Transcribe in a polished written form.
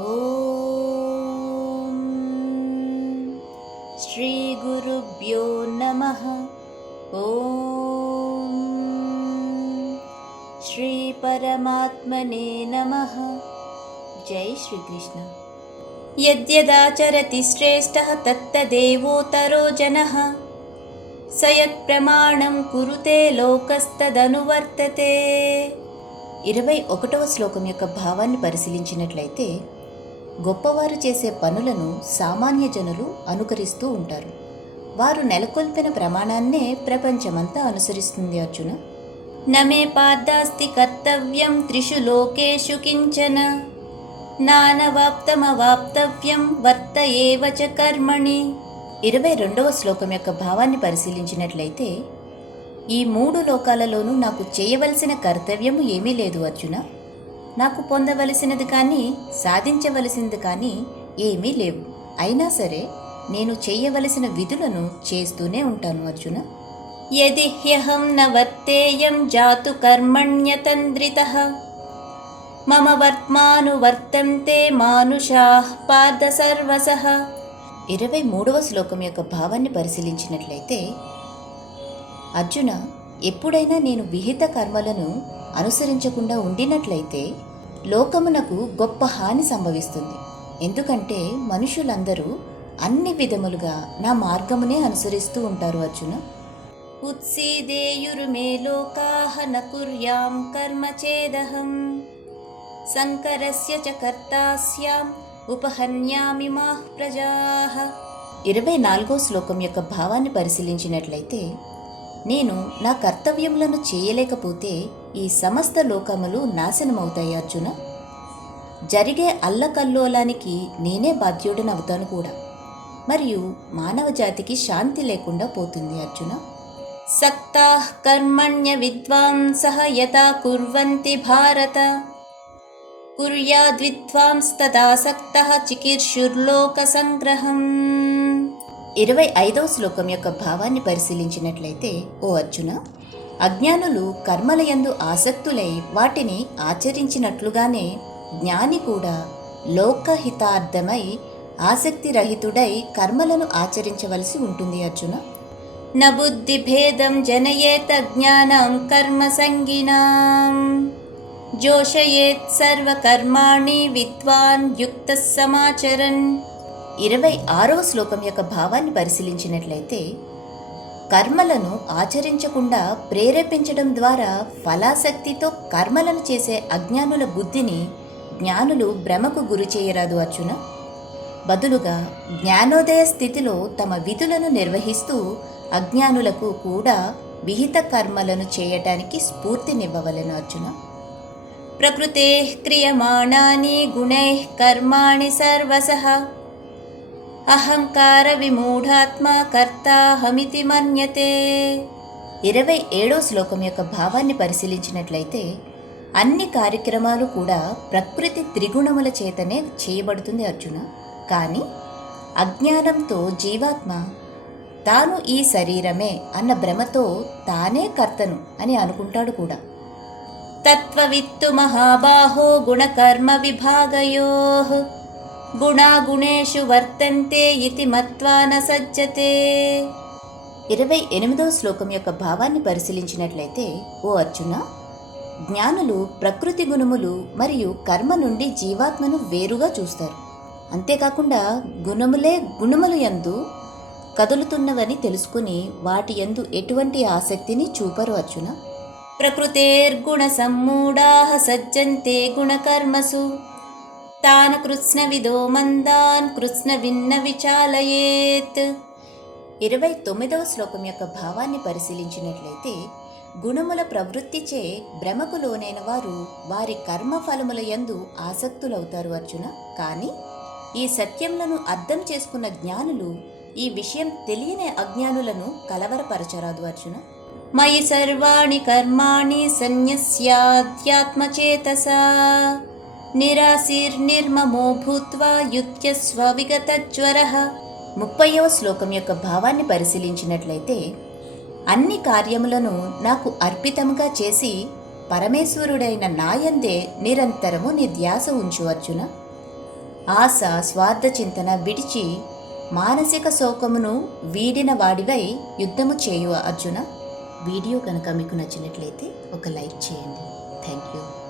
ఓం శ్రీ గురుభ్యో నమః. ఓం శ్రీ పరమాత్మనే నమః. జై శ్రీకృష్ణ. యద్యదాచరతి శ్రేష్టః తత్తదేవోత్తరో జనః స యత్ప్రమాణం కురుతే లోకస్తదనువర్తతే. 21వ శ్లోకం యొక్క భావాన్ని పరిశీలించినట్లయితే, గొప్పవారు చేసే పనులను సామాన్య జనులు అనుకరిస్తూ ఉంటారు. వారు నెలకొల్పిన ప్రమాణాన్నే ప్రపంచమంతా అనుసరిస్తుంది. అర్జున, నమే పార్థాస్తి కర్తవ్యం త్రిషు లోకేషు కించన నానవాప్తమవాప్తవ్యం వర్త ఏవ చ కర్మణి. 22వ శ్లోకం యొక్క భావాన్ని పరిశీలించినట్లయితే, ఈ 3 లోకాలలోనూ నాకు చేయవలసిన కర్తవ్యము ఏమీ లేదు అర్జున. నాకు పొందవలసినది కానీ సాధించవలసినది కానీ ఏమీ లేవు. అయినా సరే నేను చేయవలసిన విధులను చేస్తూనే ఉంటాను అర్జున. యది హ్యహం న వర్తేయం జాతు కర్మణ్యతంద్రితః మమ వర్త్మానువర్తంతే మానుషాః పార్థ సర్వసః. 23వ శ్లోకం యొక్క భావాన్ని పరిశీలించినట్లయితే, అర్జున, ఎప్పుడైనా నేను విహిత కర్మలను అనుసరించకుండా ఉండినట్లయితే లోకమునకు గొప్ప హాని సంభవిస్తుంది. ఎందుకంటే మనుషులందరూ అన్ని విధములుగా నా మార్గమునే అనుసరిస్తూ ఉంటారు అర్జున. ఉత్సీదేయుర్మే లోకాః న కుర్యాం కర్మ చేదహం సంకరస్య చ కర్తాస్యాం ఉపహన్యామి మాః ప్రజాః. 24వ శ్లోకం యొక్క భావాన్ని పరిశీలించినట్లయితే, నేను నా కర్తవ్యములను చేయలేకపోతే ఈ సమస్త లోకములు నాశనమవుతాయి అర్జున. జరిగే అల్లకల్లోలానికి నేనే బాధ్యుడనవుతాను కూడా. మరియు మానవ జాతికి శాంతి లేకుండా పోతుంది అర్జున. సక్తాః కర్మణ్య విద్వాంసః యథా కుర్వంతి భారత కుర్యాద్విద్వాంస్తదాసక్తః చికీర్షుర్లోక సంగ్రహం. 25వ శ్లోకం యొక్క భావాన్ని పరిశీలించినట్లయితే, ఓ అర్జున, అజ్ఞానులు కర్మలయందు ఆసక్తులై వాటిని ఆచరించినట్లుగానే జ్ఞాని కూడా లోకహితార్థమై ఆసక్తిరహితుడై కర్మలను ఆచరించవలసి ఉంటుంది అర్జున. న బుద్ధి భేదం జనయేత జ్ఞానం కర్మ సంగినాం జోషయేత్ సర్వకర్మాణి విద్వాన్ యుక్తః సమాచరన్. 26వ శ్లోకం యొక్క భావాన్ని పరిశీలించినట్లయితే, కర్మలను ఆచరించకుండా ప్రేరేపించడం ద్వారా ఫలాసక్తితో కర్మలను చేసే అజ్ఞానుల బుద్ధిని జ్ఞానులు భ్రమకు గురి చేయరాదు అర్జున. బదులుగా జ్ఞానోదయ స్థితిలో తమ విధులను నిర్వహిస్తూ అజ్ఞానులకు కూడా విహిత కర్మలను చేయటానికి స్ఫూర్తినివ్వవలెను అర్జున. ప్రకృతేః క్రియమాణాని గుణైః కర్మాణి సర్వశః అహంకార విమూఢాత్మా కర్తాహమితి మన్యతే. 27వ శ్లోకం యొక్క భావాన్ని పరిశీలించినట్లయితే, అన్ని కార్యక్రమాలు కూడా ప్రకృతి త్రిగుణముల చేతనే చేయబడుతుంది అర్జున. కానీ అజ్ఞానంతో జీవాత్మ తాను ఈ శరీరమే అన్న భ్రమతో తానే కర్తను అని అనుకుంటాడు కూడా. తత్వవిత్తు మహాబాహో గుణకర్మ విభాగయోః గుణాగుణేషు వర్తంతే ఇతి మత్వా న సజ్జతే. 28వ శ్లోకం యొక్క భావాన్ని పరిశీలించినట్లయితే, ఓ అర్జున, జ్ఞానులు ప్రకృతి గుణములు మరియు కర్మ నుండి జీవాత్మను వేరుగా చూస్తారు. అంతేకాకుండా గుణములే గుణములు యందు కదులుతున్నవని తెలుసుకుని వాటి యందు ఎటువంటి ఆసక్తిని చూపరు అర్జున. ప్రకృతేర్గుణ సమ్మూఢాః సజ్జంతే గుణకర్మసు తాన్ కృత్స్నవిదో మందాన్ కృత్స్నవిన్న విచాలయేత్. 29వ శ్లోకం యొక్క భావాన్ని పరిశీలించినట్లయితే, గుణముల ప్రవృత్తిచే భ్రమకు లోనైన వారు వారి కర్మఫలముల యందు ఆసక్తులవుతారు అర్జున. కానీ ఈ సత్యములను అర్థం చేసుకున్న జ్ఞానులు ఈ విషయం తెలియని అజ్ఞానులను కలవరపరచరాదు అర్జున. మయి సర్వాణి కర్మాణి సన్యస్యాధ్యాత్మచేతసా నిరాశీర్నిర్మమో భూత్వా యుత్యస్వ విగతజ్వరః. 30వ శ్లోకం యొక్క భావాన్ని పరిశీలించినట్లయితే, అన్ని కార్యములను నాకు అర్పితముగా చేసి పరమేశ్వరుడైన నాయందే నిరంతరము నీ ధ్యాస ఉంచు అర్జున. ఆశ స్వార్థ చింతన విడిచి మానసిక శోకమును వీడిన వాడివై యుద్ధము చేయు అర్జున. వీడియో కనుక మీకు నచ్చినట్లయితే ఒక లైక్ చేయండి. Thank you.